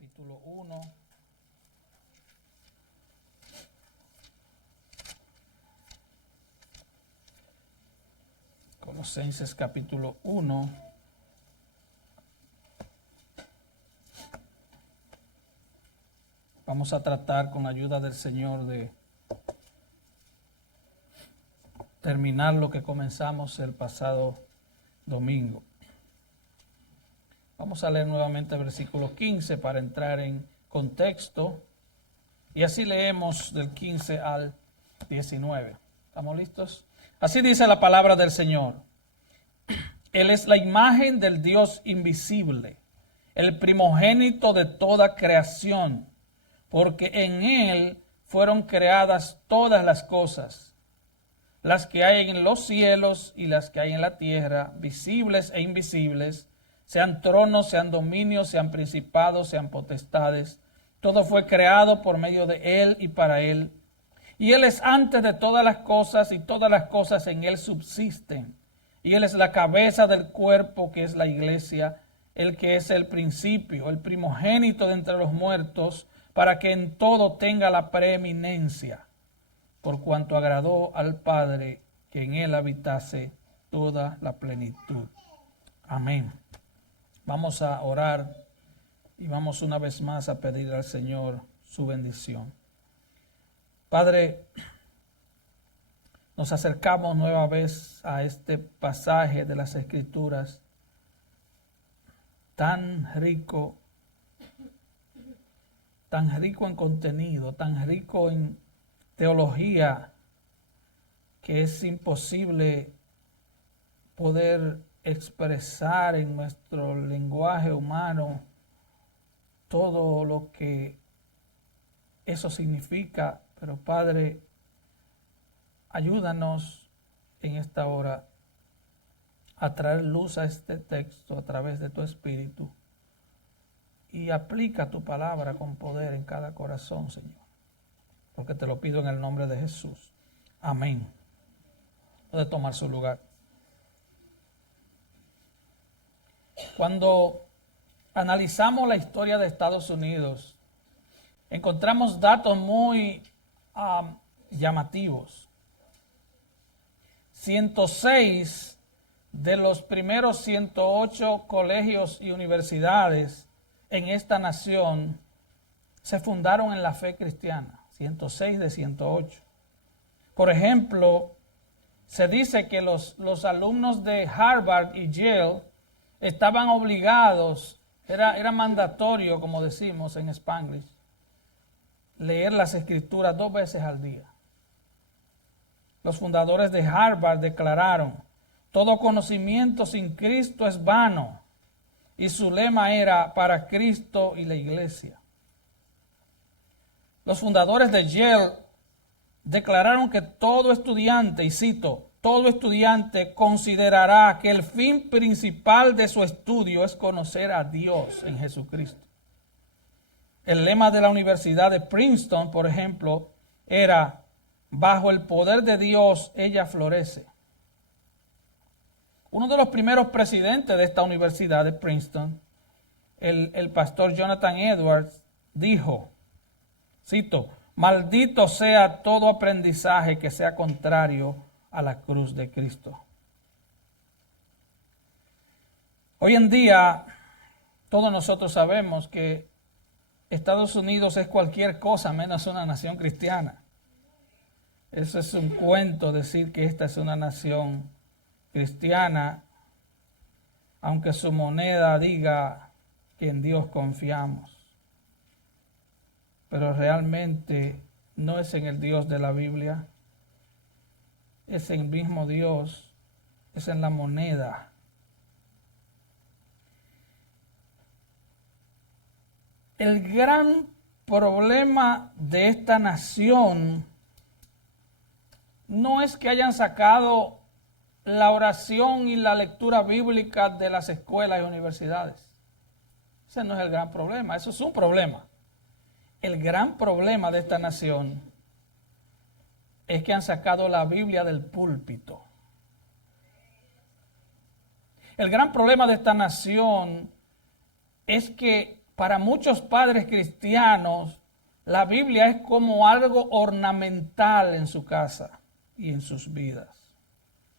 capítulo 1. Colosenses capítulo 1. Vamos a tratar con la ayuda del Señor de terminar lo que comenzamos el pasado domingo. Vamos a leer nuevamente el versículo 15 para entrar en contexto. Y así leemos del 15 al 19. ¿Estamos listos? Así dice la palabra del Señor. Él es la imagen del Dios invisible, el primogénito de toda creación, porque en Él fueron creadas todas las cosas, las que hay en los cielos y las que hay en la tierra, visibles e invisibles, sean tronos, sean dominios, sean principados, sean potestades. Todo fue creado por medio de Él y para Él. Y Él es antes de todas las cosas y todas las cosas en Él subsisten. Y Él es la cabeza del cuerpo que es la iglesia, el que es el principio, el primogénito de entre los muertos, para que en todo tenga la preeminencia, por cuanto agradó al Padre que en Él habitase toda la plenitud. Amén. Vamos a orar y vamos una vez más a pedir al Señor su bendición. Padre, nos acercamos nueva vez a este pasaje de las Escrituras tan rico en contenido, tan rico en teología, que es imposible poder expresar en nuestro lenguaje humano todo lo que eso significa. Pero Padre, ayúdanos en esta hora a traer luz a este texto a través de tu Espíritu y aplica tu palabra con poder en cada corazón, Señor, porque te lo pido en el nombre de Jesús. Amén. Puede tomar su lugar. Cuando analizamos la historia de Estados Unidos, encontramos datos muy llamativos. 106 de los primeros 108 colegios y universidades en esta nación se fundaron en la fe cristiana. 106 de 108. Por ejemplo, se dice que los alumnos de Harvard y Yale estaban obligados, era mandatorio, como decimos en Spanglish, leer las Escrituras 2 veces al día. Los fundadores de Harvard declararon: todo conocimiento sin Cristo es vano. Y su lema era: para Cristo y la iglesia. Los fundadores de Yale declararon que todo estudiante, y cito, todo estudiante considerará que el fin principal de su estudio es conocer a Dios en Jesucristo. El lema de la Universidad de Princeton, por ejemplo, era: bajo el poder de Dios ella florece. Uno de los primeros presidentes de esta universidad de Princeton, el pastor Jonathan Edwards, dijo, cito, maldito sea todo aprendizaje que sea contrario a la cruz de Cristo. Hoy en día, todos nosotros sabemos que Estados Unidos es cualquier cosa menos una nación cristiana. Eso es un cuento decir que esta es una nación cristiana, aunque su moneda diga que en Dios confiamos. Pero realmente no es en el Dios de la Biblia, es en el mismo Dios, es en la moneda. El gran problema de esta nación no es que hayan sacado la oración y la lectura bíblica de las escuelas y universidades. Ese no es el gran problema, eso es un problema. El gran problema de esta nación es que han sacado la Biblia del púlpito. El gran problema de esta nación es que para muchos padres cristianos, la Biblia es como algo ornamental en su casa y en sus vidas.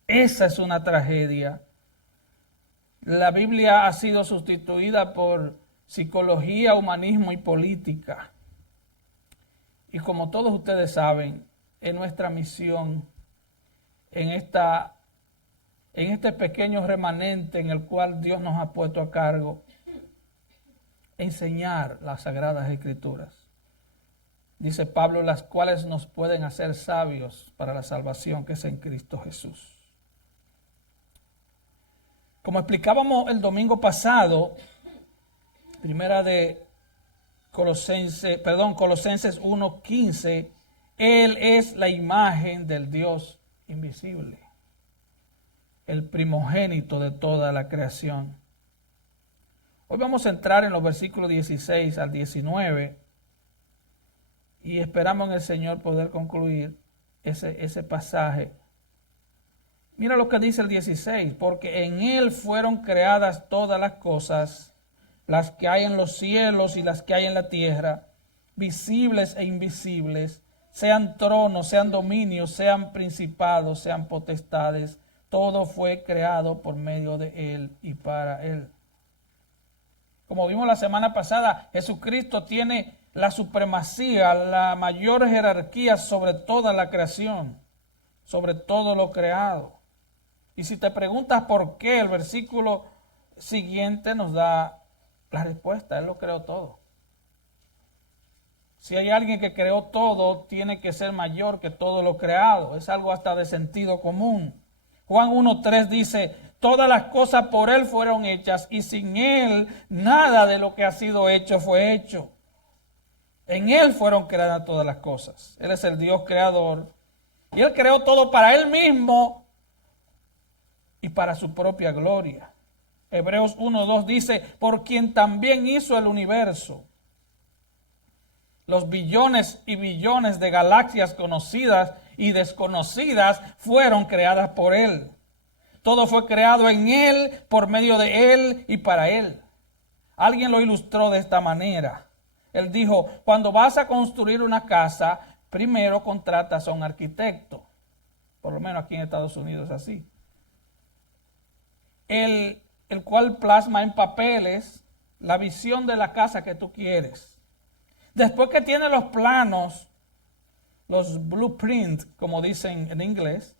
Esa es una tragedia. La Biblia ha sido sustituida por psicología, humanismo y política. Y como todos ustedes saben, en nuestra misión, en este pequeño remanente en el cual Dios nos ha puesto a cargo, enseñar las Sagradas Escrituras. Dice Pablo, las cuales nos pueden hacer sabios para la salvación que es en Cristo Jesús. Como explicábamos el domingo pasado, primera de Colosenses 1:15, Él es la imagen del Dios invisible, el primogénito de toda la creación. Hoy vamos a entrar en los versículos 16 al 19 y esperamos en el Señor poder concluir ese pasaje. Mira lo que dice el 16, porque en Él fueron creadas todas las cosas, las que hay en los cielos y las que hay en la tierra, visibles e invisibles, sean tronos, sean dominios, sean principados, sean potestades, todo fue creado por medio de Él y para Él. Como vimos la semana pasada, Jesucristo tiene la supremacía, la mayor jerarquía sobre toda la creación, sobre todo lo creado. Y si te preguntas por qué, el versículo siguiente nos da la respuesta. Él lo creó todo. Si hay alguien que creó todo, tiene que ser mayor que todo lo creado. Es algo hasta de sentido común. Juan 1:3 dice, todas las cosas por Él fueron hechas y sin Él nada de lo que ha sido hecho fue hecho. En Él fueron creadas todas las cosas. Él es el Dios creador. Y Él creó todo para Él mismo y para su propia gloria. Hebreos 1:2 dice, por quien también hizo el universo. Los billones y billones de galaxias conocidas y desconocidas fueron creadas por Él. Todo fue creado en Él, por medio de Él y para Él. Alguien lo ilustró de esta manera. Él dijo, cuando vas a construir una casa, primero contratas a un arquitecto. Por lo menos aquí en Estados Unidos es así. El cual plasma en papeles la visión de la casa que tú quieres. Después que tiene los planos, los blueprints, como dicen en inglés,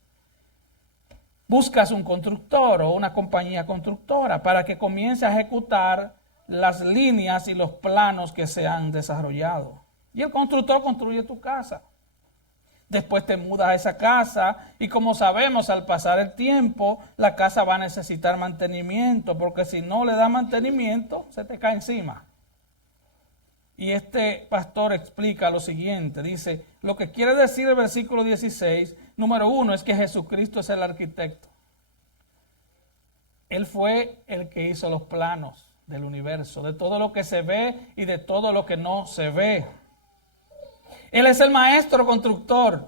buscas un constructor o una compañía constructora para que comience a ejecutar las líneas y los planos que se han desarrollado. Y el constructor construye tu casa. Después te mudas a esa casa y como sabemos, al pasar el tiempo, la casa va a necesitar mantenimiento, porque si no le da mantenimiento, se te cae encima. Y este pastor explica lo siguiente, dice, lo que quiere decir el versículo 16, número 1, es que Jesucristo es el arquitecto. Él fue el que hizo los planos del universo, de todo lo que se ve y de todo lo que no se ve. Él es el maestro constructor.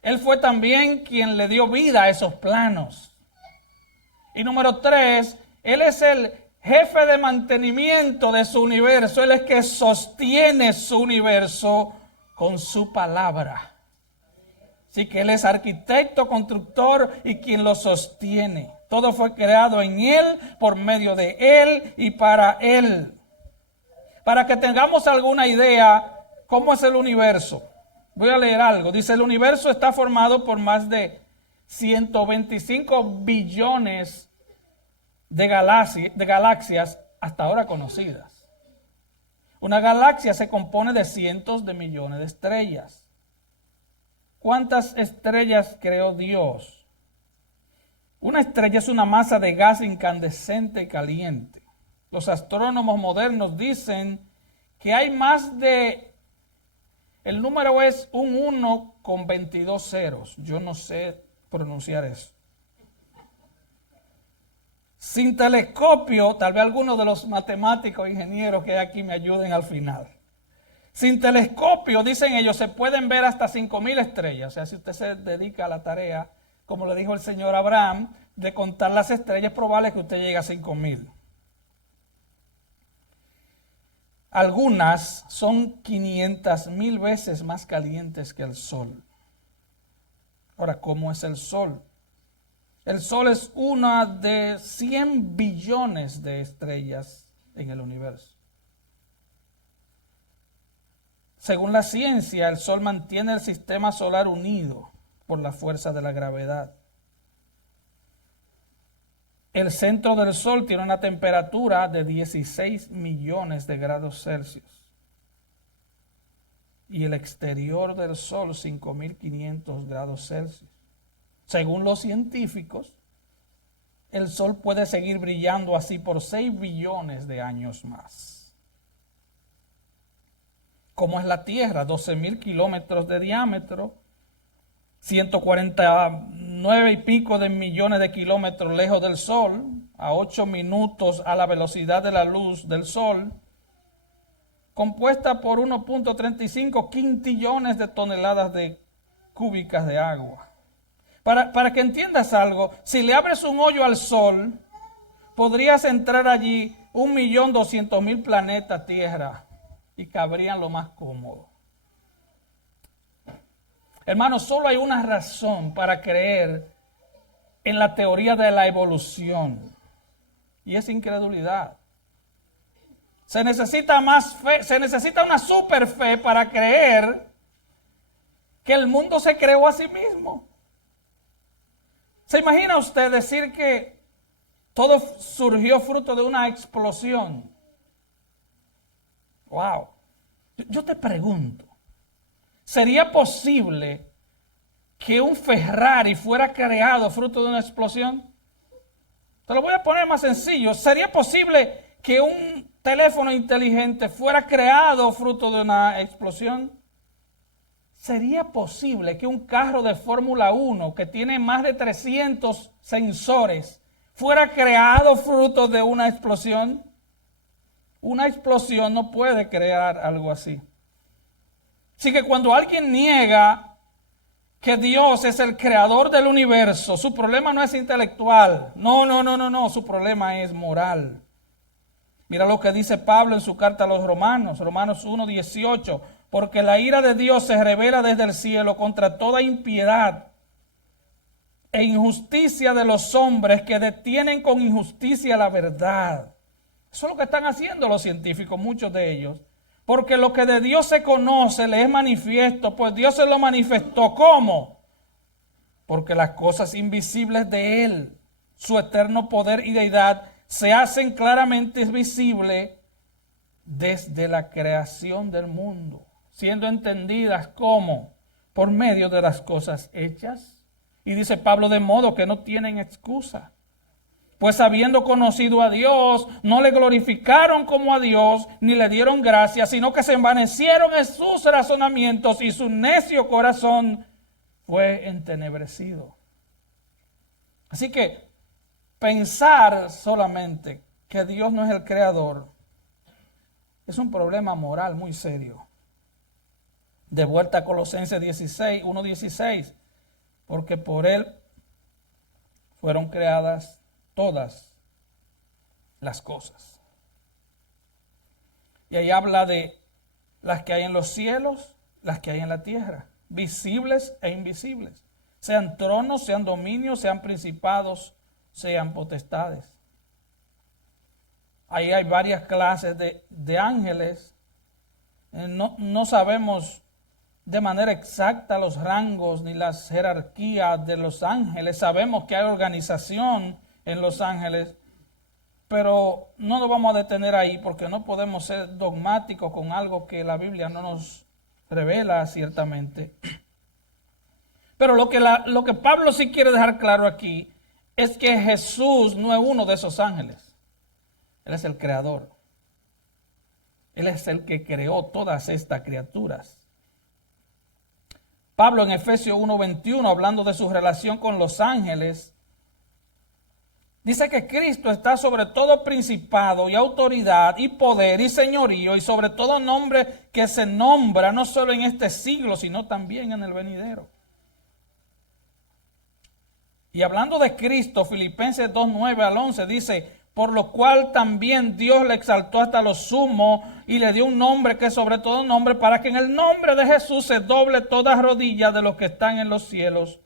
Él fue también quien le dio vida a esos planos. Y número 3, Él es el jefe de mantenimiento de su universo. Él es que sostiene su universo con su palabra. Así que Él es arquitecto, constructor y quien lo sostiene. Todo fue creado en Él, por medio de Él y para Él. Para que tengamos alguna idea, ¿cómo es el universo? Voy a leer algo. Dice, el universo está formado por más de 125 billones de galaxias hasta ahora conocidas. Una galaxia se compone de cientos de millones de estrellas. ¿Cuántas estrellas creó Dios? Una estrella es una masa de gas incandescente y caliente. Los astrónomos modernos dicen que hay más de... El número es un 1 con 22 ceros. Yo no sé pronunciar eso. Sin telescopio, tal vez algunos de los matemáticos e ingenieros que hay aquí me ayuden al final. Sin telescopio, dicen ellos, se pueden ver hasta 5,000 estrellas. O sea, si usted se dedica a la tarea, como le dijo el señor Abraham, de contar las estrellas, es probable que usted llegue a 5,000. algunas son 500,000 veces más calientes que el Sol. Ahora, ¿cómo es el Sol? El Sol es una de 100 billones de estrellas en el universo. Según la ciencia, el Sol mantiene el sistema solar unido por la fuerza de la gravedad. El centro del Sol tiene una temperatura de 16 millones de grados Celsius. Y el exterior del Sol, 5.500 grados Celsius. Según los científicos, el Sol puede seguir brillando así por 6 billones de años más. ¿Cómo es la Tierra? 12.000 kilómetros de diámetro, 149 y pico de millones de kilómetros lejos del Sol, a 8 minutos a la velocidad de la luz del Sol, compuesta por 1.35 quintillones de toneladas cúbicas de agua. Para que entiendas algo, si le abres un hoyo al Sol, podrías entrar allí 1.200.000 planetas Tierra y cabrían lo más cómodo. Hermanos, solo hay una razón para creer en la teoría de la evolución, y es incredulidad. Se necesita más fe, se necesita una super fe para creer que el mundo se creó a sí mismo. ¿Se imagina usted decir que todo surgió fruto de una explosión? Wow. Yo te pregunto, ¿sería posible que un Ferrari fuera creado fruto de una explosión? Te lo voy a poner más sencillo. ¿Sería posible que un teléfono inteligente fuera creado fruto de una explosión? ¿Sería posible que un carro de Fórmula 1 que tiene más de 300 sensores fuera creado fruto de una explosión? Una explosión no puede crear algo así. Así que cuando alguien niega que Dios es el creador del universo, su problema no es intelectual. No, su problema es moral. Mira lo que dice Pablo en su carta a los Romanos, Romanos 1:18. Porque la ira de Dios se revela desde el cielo contra toda impiedad e injusticia de los hombres que detienen con injusticia la verdad. Eso es lo que están haciendo los científicos, muchos de ellos. Porque lo que de Dios se conoce le es manifiesto, pues Dios se lo manifestó. ¿Cómo? Porque las cosas invisibles de Él, su eterno poder y deidad, se hacen claramente visibles desde la creación del mundo, siendo entendidas como por medio de las cosas hechas. Y dice Pablo, de modo que no tienen excusa. Pues habiendo conocido a Dios, no le glorificaron como a Dios, ni le dieron gracias, sino que se envanecieron en sus razonamientos y su necio corazón fue entenebrecido. Así que pensar solamente que Dios no es el creador es un problema moral muy serio. De vuelta a Colosenses 1:16, porque por Él fueron creadas todas las cosas. Y ahí habla de las que hay en los cielos, las que hay en la tierra, visibles e invisibles. Sean tronos, sean dominios, sean principados, sean potestades. Ahí hay varias clases de ángeles. No sabemos de manera exacta los rangos ni las jerarquías de los ángeles. Sabemos que hay organización en los ángeles, pero no nos vamos a detener ahí porque no podemos ser dogmáticos con algo que la Biblia no nos revela ciertamente. Pero lo que Pablo sí quiere dejar claro aquí es que Jesús no es uno de esos ángeles. Él es el creador. Él es el que creó todas estas criaturas. Pablo en Efesios 1:21, hablando de su relación con los ángeles, dice que Cristo está sobre todo principado y autoridad y poder y señorío y sobre todo nombre que se nombra no solo en este siglo, sino también en el venidero. Y hablando de Cristo, Filipenses 2:9 al 11 dice, por lo cual también Dios le exaltó hasta lo sumo y le dio un nombre que es sobre todo nombre, para que en el nombre de Jesús se doble toda rodilla de los que están en los cielos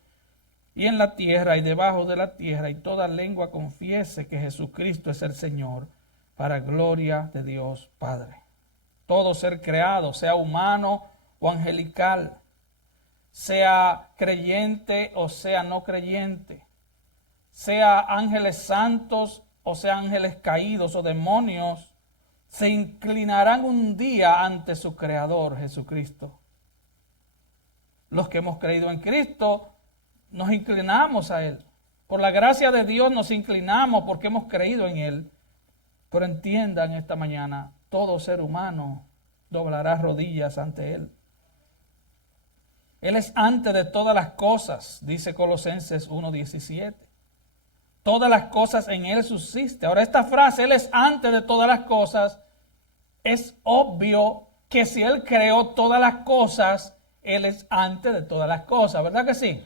y en la tierra y debajo de la tierra, y toda lengua confiese que Jesucristo es el Señor, para gloria de Dios Padre. Todo ser creado, sea humano o angelical, sea creyente o sea no creyente, sea ángeles santos o sea ángeles caídos o demonios, se inclinarán un día ante su Creador, Jesucristo. Los que hemos creído en Cristo, nos inclinamos a Él. Por la gracia de Dios nos inclinamos porque hemos creído en Él. Pero entiendan esta mañana, todo ser humano doblará rodillas ante Él. Él es antes de todas las cosas, dice Colosenses 1:17. Todas las cosas en Él subsisten. Ahora esta frase, Él es antes de todas las cosas, es obvio que si Él creó todas las cosas, Él es antes de todas las cosas, ¿verdad que sí?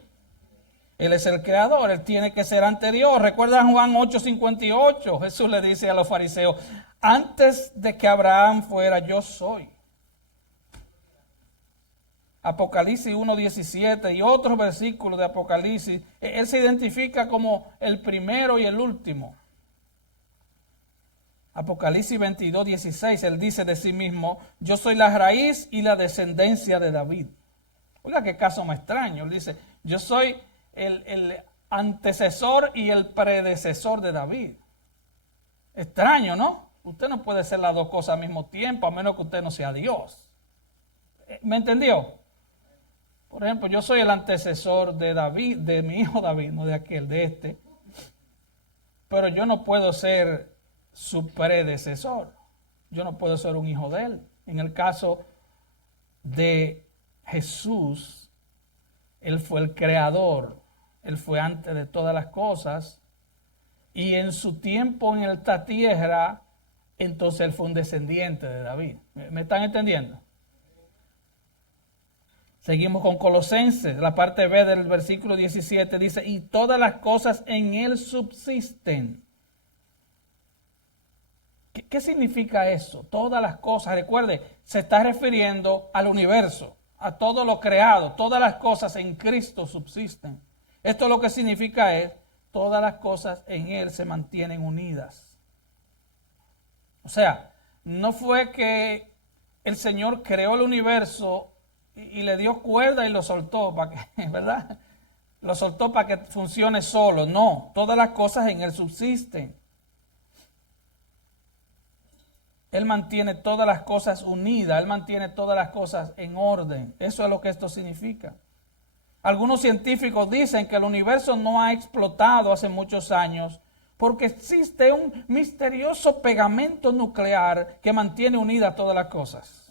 Él es el creador, Él tiene que ser anterior. Recuerda Juan 8:58, Jesús le dice a los fariseos, antes de que Abraham fuera, yo soy. Apocalipsis 1:17 y otros versículos de Apocalipsis, Él se identifica como el primero y el último. Apocalipsis 22:16, Él dice de sí mismo, yo soy la raíz y la descendencia de David. Oiga, qué caso más extraño. Él dice, yo soy el antecesor y el predecesor de David. Extraño, ¿no? Usted no puede ser las dos cosas al mismo tiempo, a menos que usted no sea Dios. ¿Me entendió? Por ejemplo, yo soy el antecesor de David, de mi hijo David, no de aquel, de este. Pero yo no puedo ser su predecesor. Yo no puedo ser un hijo de él. En el caso de Jesús, Él fue el creador. Él fue antes de todas las cosas. Y en su tiempo en esta tierra, entonces Él fue un descendiente de David. ¿Me están entendiendo? Seguimos con Colosenses, la parte B del versículo 17 dice, y todas las cosas en Él subsisten. ¿Qué significa eso? Todas las cosas, recuerde, se está refiriendo al universo, a todo lo creado, todas las cosas en Cristo subsisten. Esto lo que significa es, todas las cosas en Él se mantienen unidas. O sea, no fue que el Señor creó el universo y le dio cuerda y lo soltó para que, ¿verdad? Lo soltó para que funcione solo. No, todas las cosas en Él subsisten. Él mantiene todas las cosas unidas, Él mantiene todas las cosas en orden. Eso es lo que esto significa. Algunos científicos dicen que el universo no ha explotado hace muchos años porque existe un misterioso pegamento nuclear que mantiene unidas todas las cosas.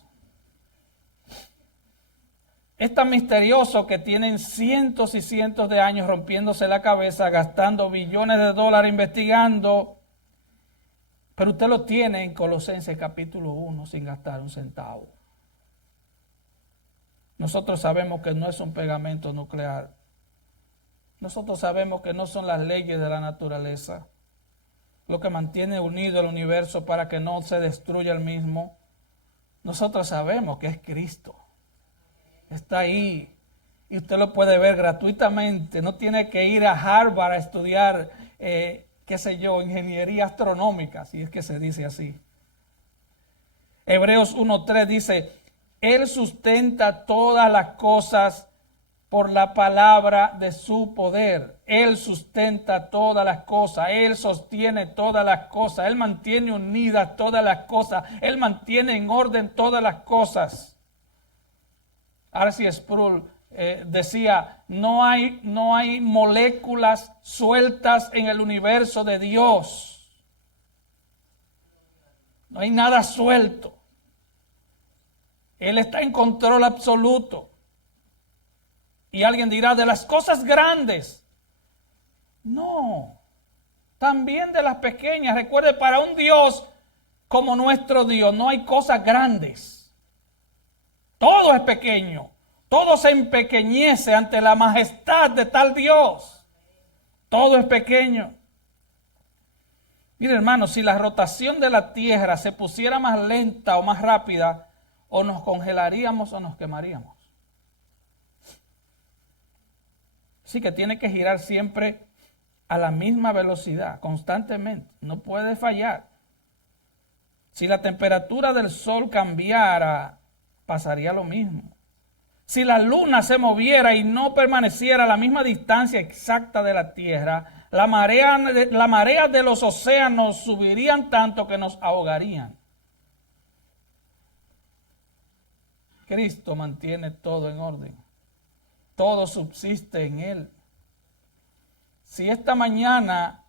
Es tan misterioso que tienen cientos y cientos de años rompiéndose la cabeza, gastando billones de dólares investigando. Pero usted lo tiene en Colosenses capítulo 1 sin gastar un centavo. Nosotros sabemos que no es un pegamento nuclear. Nosotros sabemos que no son las leyes de la naturaleza lo que mantiene unido el universo para que no se destruya el mismo. Nosotros sabemos que es Cristo. Está ahí y usted lo puede ver gratuitamente. No tiene que ir a Harvard a estudiar, qué sé yo, ingeniería astronómica, si es que se dice así. Hebreos 1:3 dice, Él sustenta todas las cosas por la palabra de su poder. Él sustenta todas las cosas. Él sostiene todas las cosas. Él mantiene unidas todas las cosas. Él mantiene en orden todas las cosas. R.C. Sproul decía, no hay moléculas sueltas en el universo de Dios. No hay nada suelto. Él está en control absoluto. Y alguien dirá, de las cosas grandes. No, también de las pequeñas. Recuerde, para un Dios como nuestro Dios no hay cosas grandes. Todo es pequeño. Todo se empequeñece ante la majestad de tal Dios. Todo es pequeño. Mire, hermano, si la rotación de la Tierra se pusiera más lenta o más rápida, o nos congelaríamos o nos quemaríamos. Así que tiene que girar siempre a la misma velocidad, constantemente. No puede fallar. Si la temperatura del Sol cambiara, pasaría lo mismo. Si la Luna se moviera y no permaneciera a la misma distancia exacta de la Tierra, la marea de los océanos subirían tanto que nos ahogarían. Cristo mantiene todo en orden. Todo subsiste en Él. Si esta mañana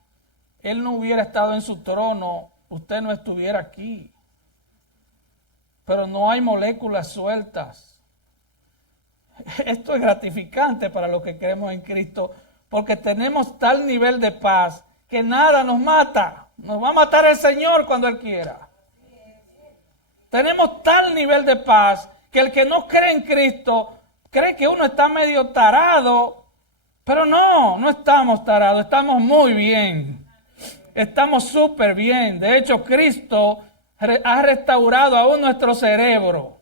Él no hubiera estado en su trono, usted no estuviera aquí. Pero no hay moléculas sueltas. Esto es gratificante para los que creemos en Cristo, porque tenemos tal nivel de paz que nada nos mata. Nos va a matar el Señor cuando Él quiera. Tenemos tal nivel de paz que el que no cree en Cristo cree que uno está medio tarado, pero no estamos tarados, estamos muy bien. Estamos súper bien. De hecho, Cristo ha restaurado aún nuestro cerebro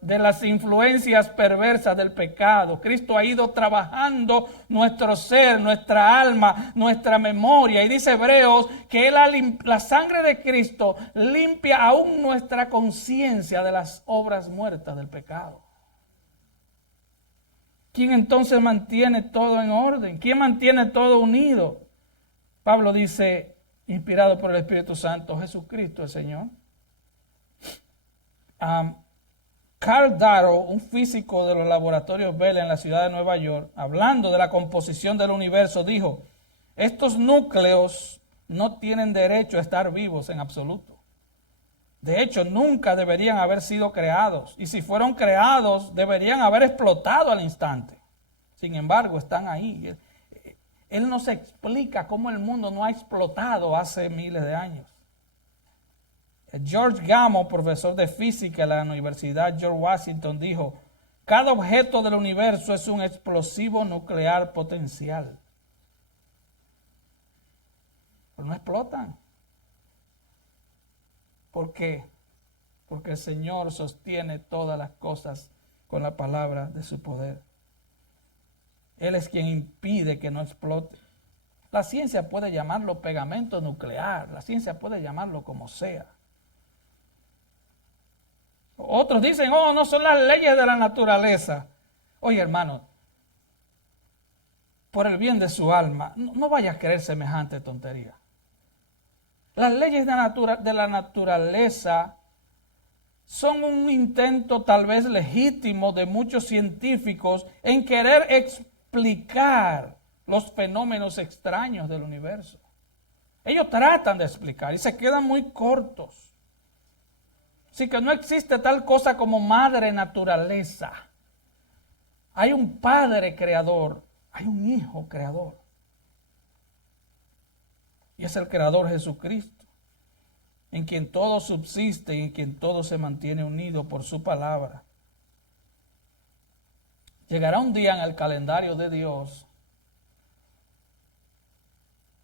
de las influencias perversas del pecado. Cristo ha ido trabajando nuestro ser, nuestra alma, nuestra memoria. Y dice Hebreos que la sangre de Cristo limpia aún nuestra conciencia de las obras muertas del pecado. ¿Quién entonces mantiene todo en orden? ¿Quién mantiene todo unido? Pablo dice, inspirado por el Espíritu Santo, Jesucristo el Señor. Carl Darrow, un físico de los laboratorios Bell en la ciudad de Nueva York, hablando de la composición del universo, dijo, estos núcleos no tienen derecho a estar vivos en absoluto. De hecho, nunca deberían haber sido creados. Y si fueron creados, deberían haber explotado al instante. Sin embargo, están ahí. Él nos explica cómo el mundo no ha explotado hace miles de años. George Gamow, profesor de física en la Universidad George Washington, dijo, cada objeto del universo es un explosivo nuclear potencial. Pero no explotan. ¿Por qué? Porque el Señor sostiene todas las cosas con la palabra de su poder. Él es quien impide que no explote. La ciencia puede llamarlo pegamento nuclear, la ciencia puede llamarlo como sea. Otros dicen, no son las leyes de la naturaleza. Oye, hermano, por el bien de su alma, no vaya a creer semejante tontería. Las leyes de la naturaleza son un intento tal vez legítimo de muchos científicos en querer explicar los fenómenos extraños del universo. Ellos tratan de explicar y se quedan muy cortos. Así que no existe tal cosa como madre naturaleza. Hay un padre creador, hay un hijo creador. Y es el creador Jesucristo, en quien todo subsiste y en quien todo se mantiene unido por su palabra. Llegará un día en el calendario de Dios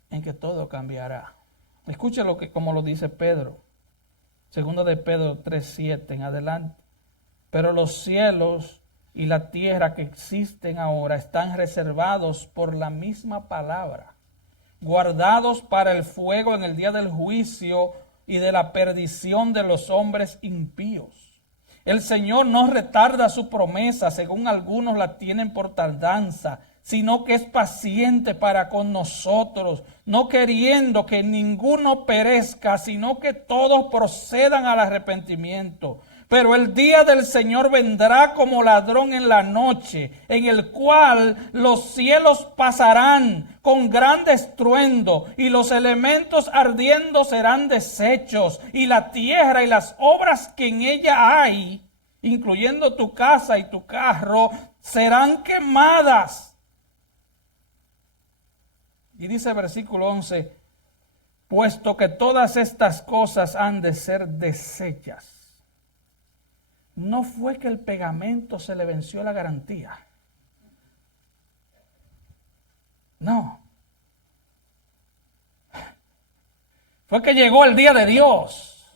en que todo cambiará. Escuche como lo dice Pedro. Segunda de Pedro 3:7 en adelante. Pero los cielos y la tierra que existen ahora están reservados por la misma palabra, guardados para el fuego en el día del juicio y de la perdición de los hombres impíos. El Señor no retarda su promesa, según algunos la tienen por tardanza, sino que es paciente para con nosotros, no queriendo que ninguno perezca, sino que todos procedan al arrepentimiento. Pero el día del Señor vendrá como ladrón en la noche, en el cual los cielos pasarán con gran estruendo, y los elementos ardiendo serán deshechos, y la tierra y las obras que en ella hay, incluyendo tu casa y tu carro, serán quemadas. Y dice versículo 11, puesto que todas estas cosas han de ser deshechas. No fue que el pegamento se le venció la garantía. No. Fue que llegó el día de Dios.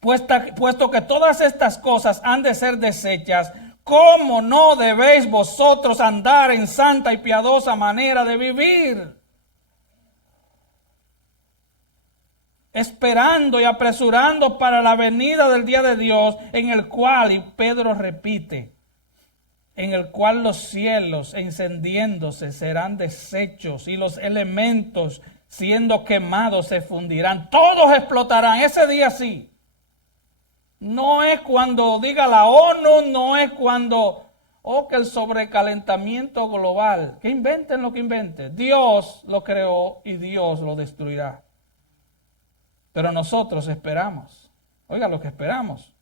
Puesto que todas estas cosas han de ser deshechas, ¿cómo no debéis vosotros andar en santa y piadosa manera de vivir? Esperando y apresurando para la venida del día de Dios, en el cual, y Pedro repite, en el cual los cielos encendiéndose serán deshechos y los elementos siendo quemados se fundirán. Todos explotarán. Ese día sí. No es cuando diga la ONU, no es cuando, que el sobrecalentamiento global. Que inventen lo que inventen. Dios lo creó y Dios lo destruirá. Pero nosotros esperamos. Oiga lo que esperamos.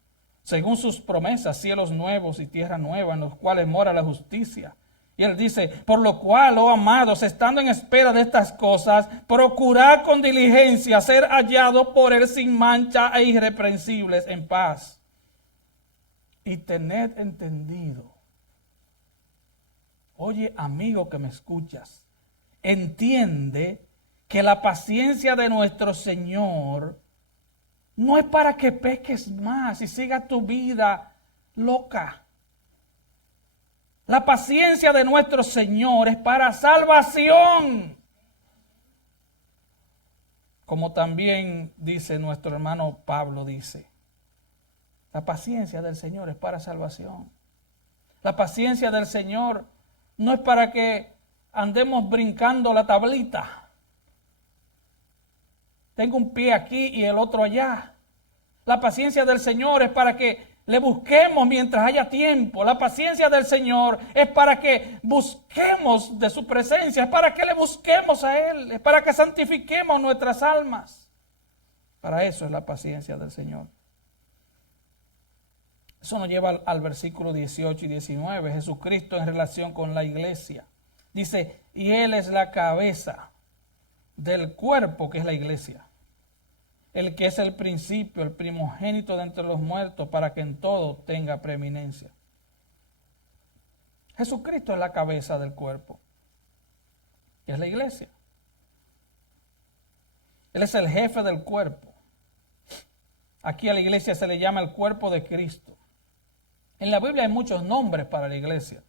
Según sus promesas, cielos nuevos y tierra nueva en los cuales mora la justicia. Y él dice, por lo cual, oh amados, estando en espera de estas cosas, procurad con diligencia ser hallados por él sin mancha e irreprensibles en paz. Y tened entendido. Oye, amigo que me escuchas, entiende que la paciencia de nuestro Señor no es para que peques más y sigas tu vida loca. La paciencia de nuestro Señor es para salvación. Como también dice nuestro hermano Pablo, dice, la paciencia del Señor es para salvación. La paciencia del Señor no es para que andemos brincando la tablita. Tengo un pie aquí y el otro allá. La paciencia del Señor es para que le busquemos mientras haya tiempo. La paciencia del Señor es para que busquemos de su presencia, es para que le busquemos a Él, es para que santifiquemos nuestras almas. Para eso es la paciencia del Señor. Eso nos lleva al versículo 18 y 19. Jesucristo en relación con la iglesia. Dice, y Él es la cabeza del cuerpo que es la iglesia. El que es el principio, el primogénito de entre los muertos, para que en todo tenga preeminencia. Jesucristo es la cabeza del cuerpo, que es la iglesia. Él es el jefe del cuerpo. Aquí a la iglesia se le llama el cuerpo de Cristo. En la Biblia hay muchos nombres para la iglesia.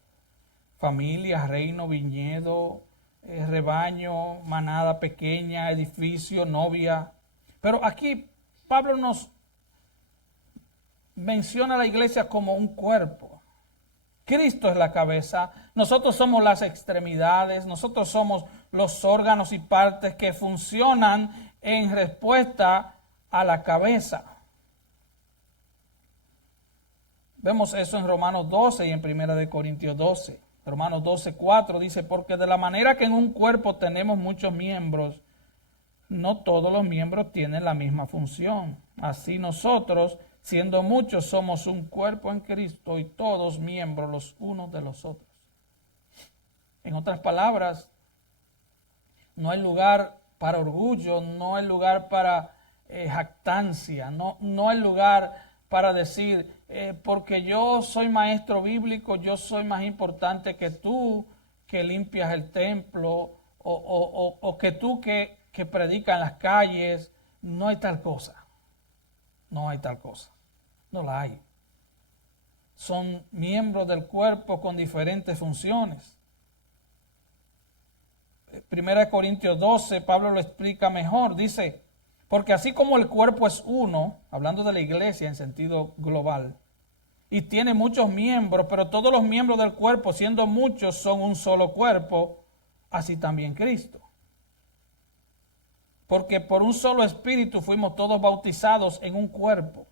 Familia, reino, viñedo, rebaño, manada pequeña, edificio, novia. Pero aquí Pablo nos menciona a la iglesia como un cuerpo. Cristo es la cabeza, nosotros somos las extremidades, nosotros somos los órganos y partes que funcionan en respuesta a la cabeza. Vemos eso en Romanos 12 y en 1 Corintios 12. Romanos 12, 4 dice, porque de la manera que en un cuerpo tenemos muchos miembros, no todos los miembros tienen la misma función. Así nosotros, siendo muchos, somos un cuerpo en Cristo y todos miembros los unos de los otros. En otras palabras, no hay lugar para orgullo, no hay lugar para jactancia, no hay lugar para decir, porque yo soy maestro bíblico, yo soy más importante que tú que limpias el templo, o que tú que predicas en las calles. No hay tal cosa. No hay tal cosa. No la hay. Son miembros del cuerpo con diferentes funciones. 1 Corintios 12, Pablo lo explica mejor. Dice, porque así como el cuerpo es uno, hablando de la iglesia en sentido global, y tiene muchos miembros, pero todos los miembros del cuerpo, siendo muchos, son un solo cuerpo, así también Cristo. Porque por un solo espíritu fuimos todos bautizados en un cuerpo.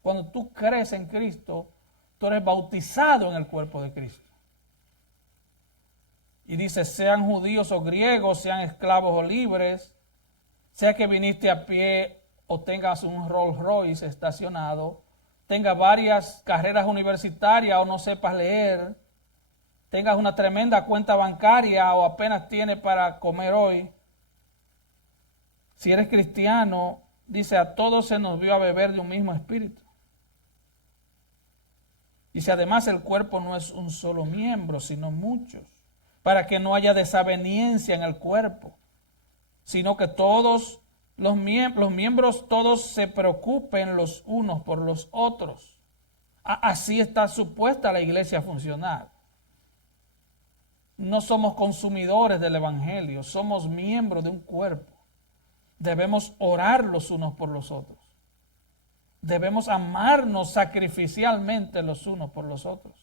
Cuando tú crees en Cristo, tú eres bautizado en el cuerpo de Cristo. Y dice, sean judíos o griegos, sean esclavos o libres, sea que viniste a pie o tengas un Rolls Royce estacionado, tengas varias carreras universitarias o no sepas leer, tengas una tremenda cuenta bancaria o apenas tienes para comer hoy. Si eres cristiano, dice, a todos se nos vio a beber de un mismo espíritu. Dice, además el cuerpo no es un solo miembro, sino muchos, para que no haya desaveniencia en el cuerpo, sino que todos los miembros todos se preocupen los unos por los otros. Así está supuesta la iglesia a funcionar. No somos consumidores del evangelio, somos miembros de un cuerpo. Debemos orar los unos por los otros. Debemos amarnos sacrificialmente los unos por los otros.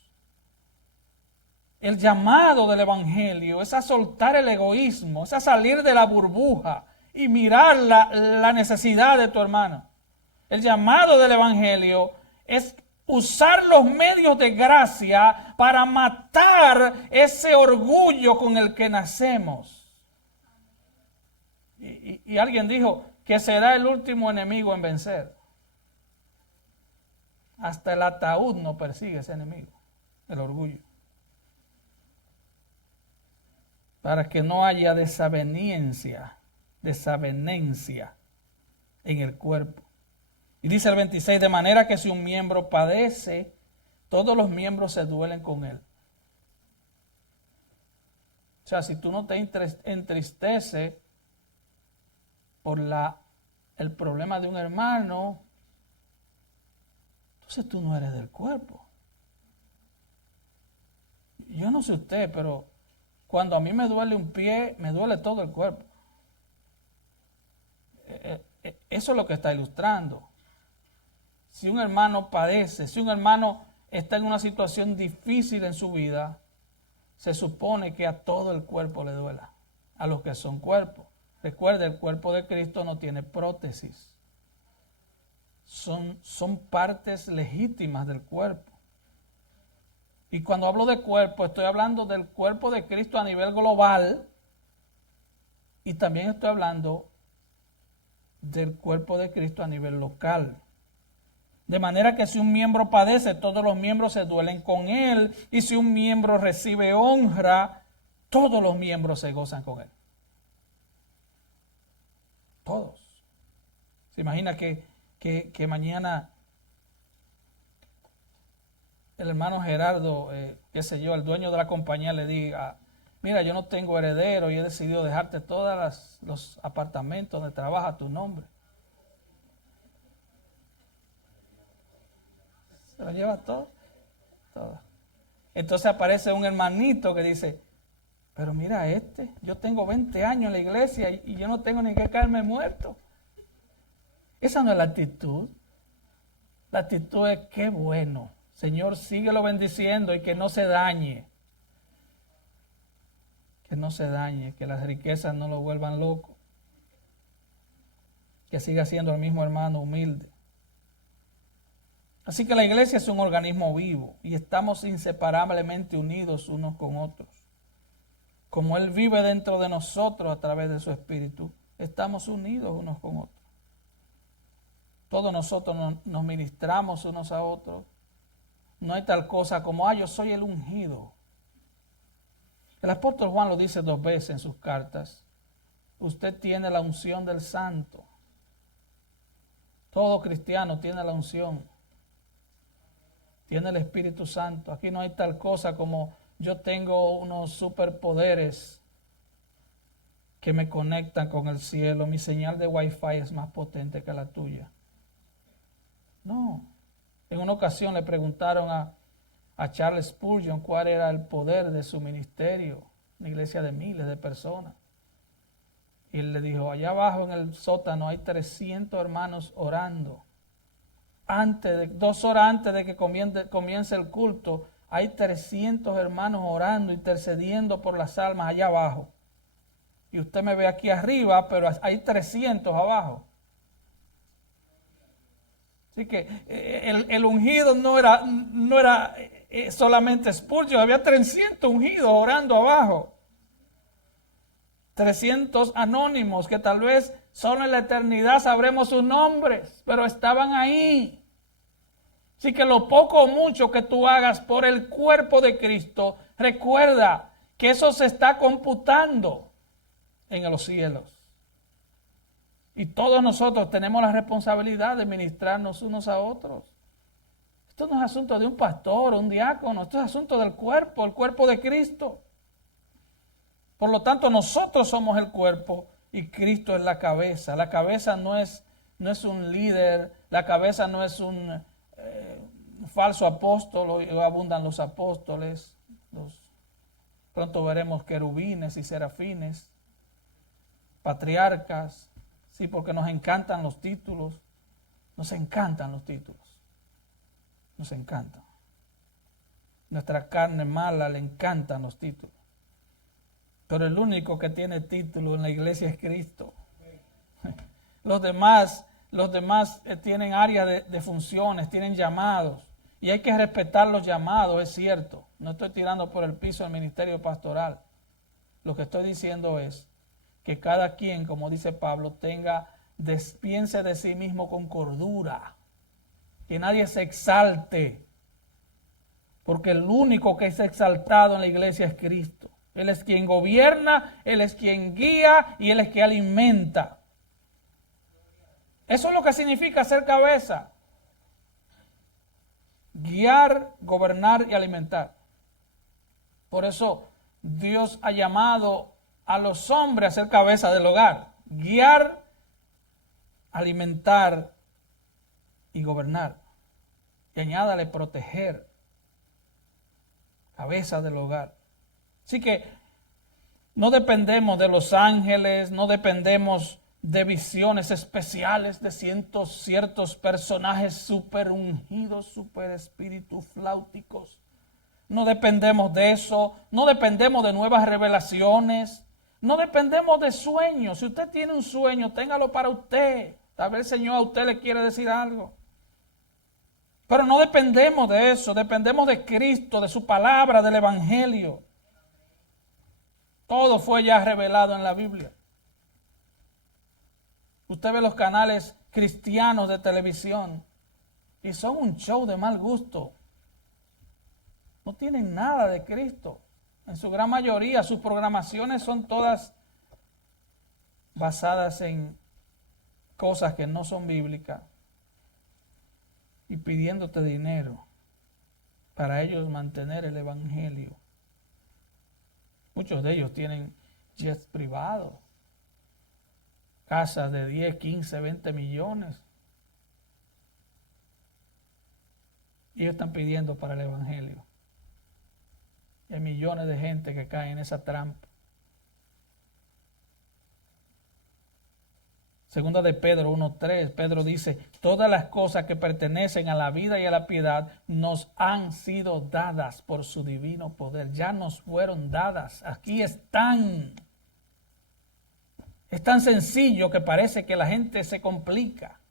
El llamado del evangelio es a soltar el egoísmo, es a salir de la burbuja y mirar la necesidad de tu hermano. El llamado del evangelio es usar los medios de gracia para matar ese orgullo con el que nacemos. Y alguien dijo que será el último enemigo en vencer. Hasta el ataúd no persigue ese enemigo, el orgullo. Para que no haya desavenencia en el cuerpo. Y dice el 26, de manera que si un miembro padece, todos los miembros se duelen con él. O sea, si tú no te entristeces por el problema de un hermano, entonces tú no eres del cuerpo. Yo no sé usted, pero cuando a mí me duele un pie, me duele todo el cuerpo. Eso es lo que está ilustrando. Si un hermano padece, si un hermano está en una situación difícil en su vida, se supone que a todo el cuerpo le duela, a los que son cuerpos. Recuerde, el cuerpo de Cristo no tiene prótesis. Son partes legítimas del cuerpo. Y cuando hablo de cuerpo, estoy hablando del cuerpo de Cristo a nivel global y también estoy hablando del cuerpo de Cristo a nivel local. De manera que si un miembro padece, todos los miembros se duelen con él, y si un miembro recibe honra, todos los miembros se gozan con él. Todos. ¿Se imagina que mañana el hermano Gerardo, qué sé yo, el dueño de la compañía le diga, mira, yo no tengo heredero y he decidido dejarte todos los apartamentos donde trabaja tu nombre? Se lo lleva todo. Entonces aparece un hermanito que dice, pero mira yo tengo 20 años en la iglesia y yo no tengo ni que caerme muerto. Esa no es la actitud. La actitud es, qué bueno, Señor, síguelo bendiciendo y que no se dañe. Que no se dañe, que las riquezas no lo vuelvan loco. Que siga siendo el mismo hermano humilde. Así que la iglesia es un organismo vivo y estamos inseparablemente unidos unos con otros. Como Él vive dentro de nosotros a través de su Espíritu, estamos unidos unos con otros. Todos nosotros nos ministramos unos a otros. No hay tal cosa como, yo soy el ungido. El apóstol Juan lo dice 2 veces en sus cartas. Usted tiene la unción del santo. Todo cristiano tiene la unción. Tiene el Espíritu Santo. Aquí no hay tal cosa como yo tengo unos superpoderes que me conectan con el cielo. Mi señal de Wi-Fi es más potente que la tuya. No. En una ocasión le preguntaron a Charles Spurgeon cuál era el poder de su ministerio, una iglesia de miles de personas. Y él le dijo, allá abajo en el sótano hay 300 hermanos orando. 2 horas antes de que comience el culto, hay 300 hermanos orando, intercediendo por las almas allá abajo. Y usted me ve aquí arriba, pero hay 300 abajo. Así que el ungido no era solamente Spurgeon, había 300 ungidos orando abajo. 300 anónimos que tal vez solo en la eternidad sabremos sus nombres, pero estaban ahí. Así que lo poco o mucho que tú hagas por el cuerpo de Cristo, recuerda que eso se está computando en los cielos. Y todos nosotros tenemos la responsabilidad de ministrarnos unos a otros. Esto no es asunto de un pastor o un diácono, esto es asunto del cuerpo, el cuerpo de Cristo. Por lo tanto, nosotros somos el cuerpo y Cristo es la cabeza. La cabeza no es un líder, la cabeza no es un falso apóstol, o abundan los apóstoles. Pronto veremos querubines y serafines, patriarcas, sí, porque nos encantan los títulos. Nos encantan los títulos. Nos encantan. Nuestra carne mala le encantan los títulos. Pero el único que tiene título en la iglesia es Cristo. Los demás tienen áreas de funciones, tienen llamados. Y hay que respetar los llamados, es cierto. No estoy tirando por el piso el ministerio pastoral. Lo que estoy diciendo es que cada quien, como dice Pablo, piense de sí mismo con cordura. Que nadie se exalte. Porque el único que es exaltado en la iglesia es Cristo. Él es quien gobierna, Él es quien guía y Él es quien alimenta. Eso es lo que significa ser cabeza. Guiar, gobernar y alimentar. Por eso Dios ha llamado a los hombres a ser cabeza del hogar. Guiar, alimentar y gobernar. Y añádale proteger. Cabeza del hogar. Así que no dependemos de los ángeles, no dependemos de visiones especiales de ciertos personajes super ungidos, super espíritus flauticos. No dependemos de eso, no dependemos de nuevas revelaciones, no dependemos de sueños. Si usted tiene un sueño, téngalo para usted. Tal vez el Señor a usted le quiere decir algo. Pero no dependemos de eso, dependemos de Cristo, de su palabra, del Evangelio. Todo fue ya revelado en la Biblia. Usted ve los canales cristianos de televisión y son un show de mal gusto. No tienen nada de Cristo. En su gran mayoría, sus programaciones son todas basadas en cosas que no son bíblicas y pidiéndote dinero para ellos mantener el Evangelio. Muchos de ellos tienen jets privados, casas de 10, 15, 20 millones. Y ellos están pidiendo para el Evangelio. Y hay millones de gente que caen en esa trampa. Segunda de Pedro 1:3, Pedro dice, todas las cosas que pertenecen a la vida y a la piedad nos han sido dadas por su divino poder. Ya nos fueron dadas. Aquí están. Es tan sencillo que parece que la gente se complica.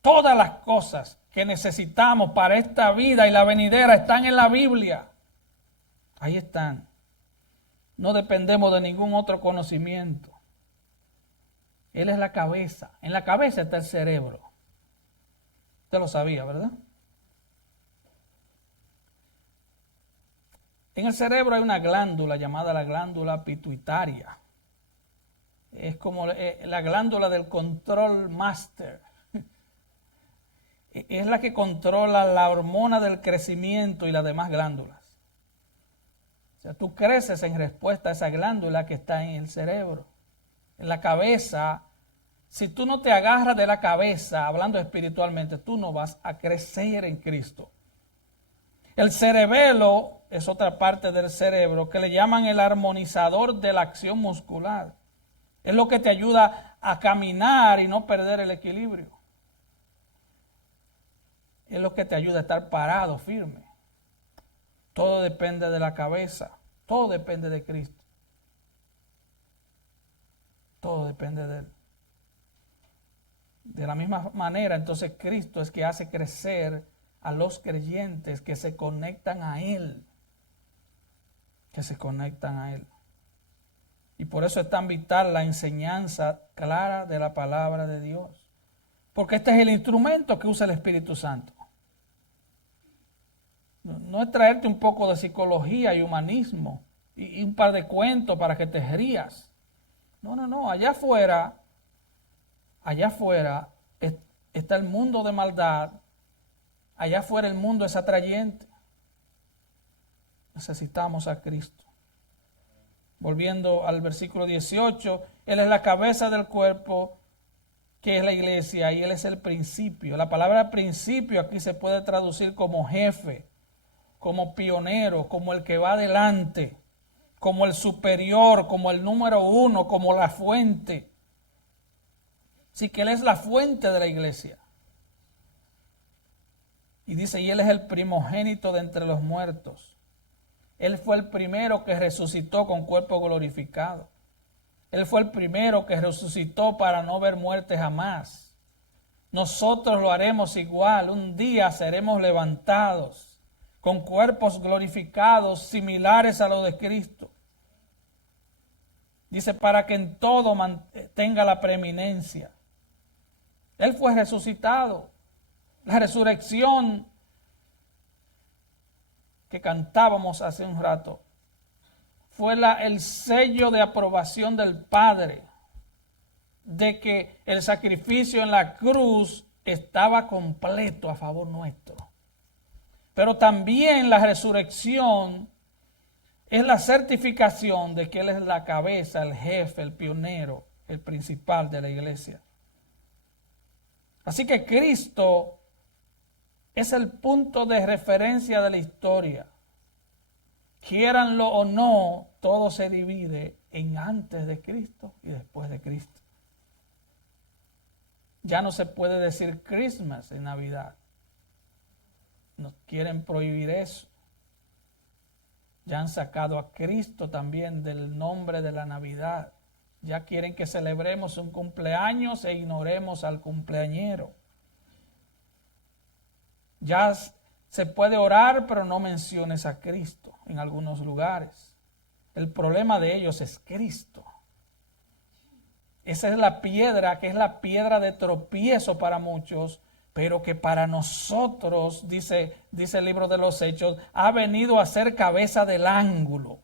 Todas las cosas que necesitamos para esta vida y la venidera están en la Biblia. Ahí están. No dependemos de ningún otro conocimiento. Él es la cabeza. En la cabeza está el cerebro. Usted lo sabía, ¿verdad? En el cerebro hay una glándula llamada la glándula pituitaria. Es como la glándula del control master. Es la que controla la hormona del crecimiento y las demás glándulas. O sea, tú creces en respuesta a esa glándula que está en el cerebro. En la cabeza, si tú no te agarras de la cabeza, hablando espiritualmente, tú no vas a crecer en Cristo. El cerebelo es otra parte del cerebro que le llaman el armonizador de la acción muscular. Es lo que te ayuda a caminar y no perder el equilibrio. Es lo que te ayuda a estar parado, firme. Todo depende de la cabeza. Todo depende de Cristo. Todo depende de Él. De la misma manera, entonces Cristo es que hace crecer a los creyentes que se conectan a Él. Que se conectan a Él. Y por eso es tan vital la enseñanza clara de la palabra de Dios. Porque este es el instrumento que usa el Espíritu Santo. No es traerte un poco de psicología y humanismo y un par de cuentos para que te rías. No. Allá afuera está el mundo de maldad. Allá afuera el mundo es atrayente. Necesitamos a Cristo. Volviendo al versículo 18, Él es la cabeza del cuerpo, que es la iglesia, y Él es el principio. La palabra principio aquí se puede traducir como jefe, como pionero, como el que va adelante, como el superior, como el número uno, como la fuente. Así que Él es la fuente de la iglesia. Y dice, y Él es el primogénito de entre los muertos. Él fue el primero que resucitó con cuerpo glorificado. Él fue el primero que resucitó para no ver muerte jamás. Nosotros lo haremos igual. Un día seremos levantados con cuerpos glorificados similares a los de Cristo. Dice, para que en todo tenga la preeminencia. Él fue resucitado. La resurrección que cantábamos hace un rato fue el sello de aprobación del Padre de que el sacrificio en la cruz estaba completo a favor nuestro. Pero también la resurrección es la certificación de que Él es la cabeza, el jefe, el pionero, el principal de la iglesia. Así que Cristo es el punto de referencia de la historia. Quieranlo o no, todo se divide en antes de Cristo y después de Cristo. Ya no se puede decir Christmas en Navidad. Nos quieren prohibir eso. Ya han sacado a Cristo también del nombre de la Navidad. Ya quieren que celebremos un cumpleaños e ignoremos al cumpleañero. Ya se puede orar, pero no menciones a Cristo en algunos lugares. El problema de ellos es Cristo. Esa es la piedra, que es la piedra de tropiezo para muchos, pero que para nosotros, dice el libro de los Hechos, ha venido a ser cabeza del ángulo.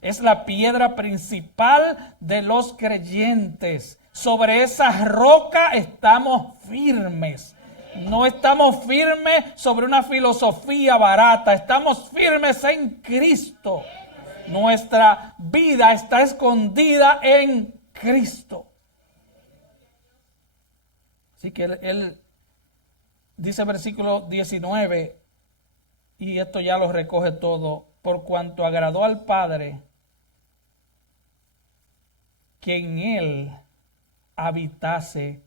Es la piedra principal de los creyentes. Sobre esa roca estamos firmes. No estamos firmes sobre una filosofía barata, estamos firmes en Cristo. Nuestra vida está escondida en Cristo. Así que él dice versículo 19, y esto ya lo recoge todo, por cuanto agradó al Padre que en Él habitase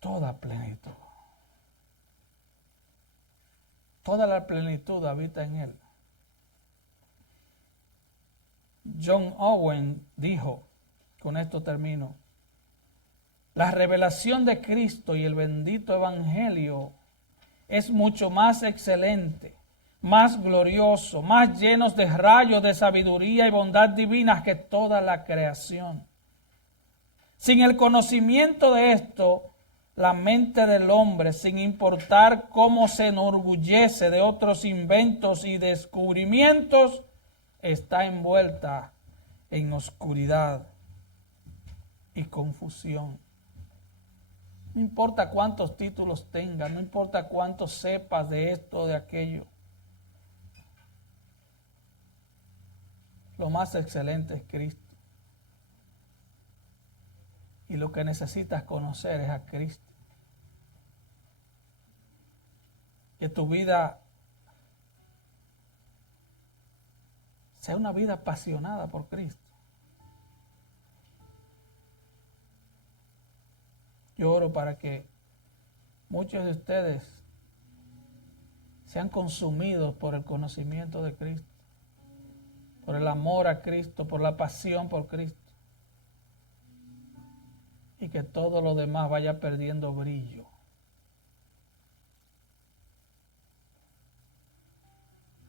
toda plenitud. Toda la plenitud habita en Él. John Owen dijo, con esto termino, la revelación de Cristo y el bendito evangelio es mucho más excelente, más glorioso, más llenos de rayos de sabiduría y bondad divinas que toda la creación. Sin el conocimiento de esto, la mente del hombre, sin importar cómo se enorgullece de otros inventos y descubrimientos, está envuelta en oscuridad y confusión. No importa cuántos títulos tengas, no importa cuánto sepas de esto o de aquello. Lo más excelente es Cristo. Y lo que necesitas conocer es a Cristo. Que tu vida sea una vida apasionada por Cristo. Yo oro para que muchos de ustedes sean consumidos por el conocimiento de Cristo, por el amor a Cristo, por la pasión por Cristo, y que todo lo demás vaya perdiendo brillo.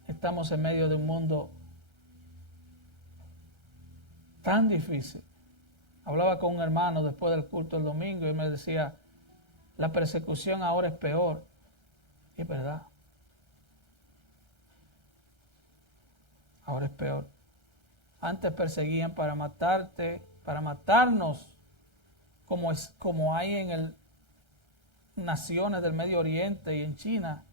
Estamos en medio de un mundo tan difícil. Hablaba con un hermano después del culto el domingo y me decía, la persecución ahora es peor. Y es verdad. Ahora es peor. Antes perseguían para matarte, para matarnos, como hay en naciones del Medio Oriente y en China.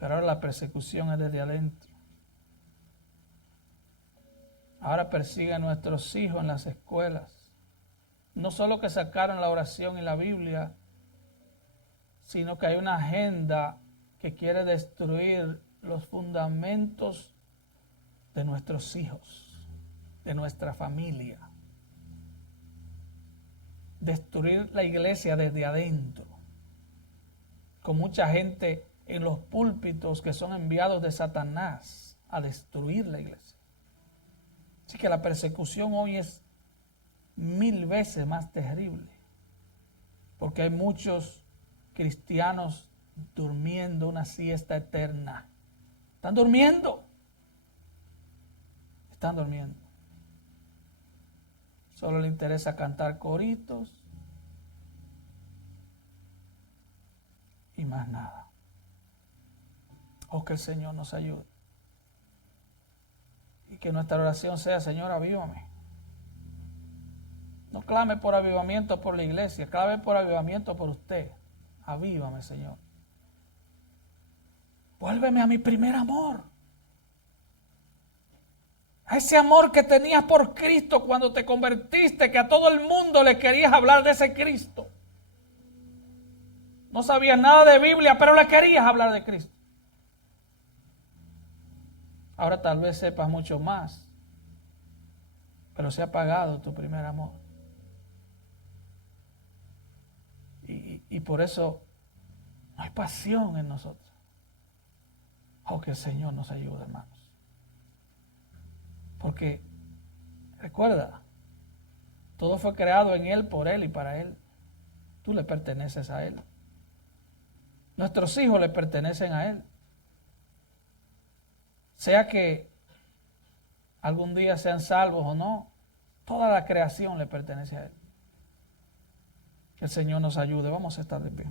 Pero ahora la persecución es desde adentro. Ahora persigue a nuestros hijos en las escuelas. No solo que sacaron la oración y la Biblia, sino que hay una agenda que quiere destruir los fundamentos de nuestros hijos, de nuestra familia. Destruir la iglesia desde adentro, con mucha gente en los púlpitos que son enviados de Satanás a destruir la iglesia. Así que la persecución hoy es 1000 veces más terrible, porque hay muchos cristianos durmiendo una siesta eterna. Están durmiendo. Están durmiendo. Solo le interesa cantar coritos y más nada. Oh, que el Señor nos ayude. Y que nuestra oración sea: Señor, avívame. No clame por avivamiento por la iglesia, clame por avivamiento por usted. Avívame, Señor. Vuélveme a mi primer amor. A ese amor que tenías por Cristo cuando te convertiste, que a todo el mundo le querías hablar de ese Cristo. No sabías nada de Biblia, pero le querías hablar de Cristo. Ahora tal vez sepas mucho más, pero se ha apagado tu primer amor. Y por eso no hay pasión en nosotros. Oh, que el Señor nos ayude, hermanos. Porque, recuerda, todo fue creado en Él, por Él y para Él. Tú le perteneces a Él. Nuestros hijos le pertenecen a Él. Sea que algún día sean salvos o no, toda la creación le pertenece a Él. Que el Señor nos ayude. Vamos a estar de pie.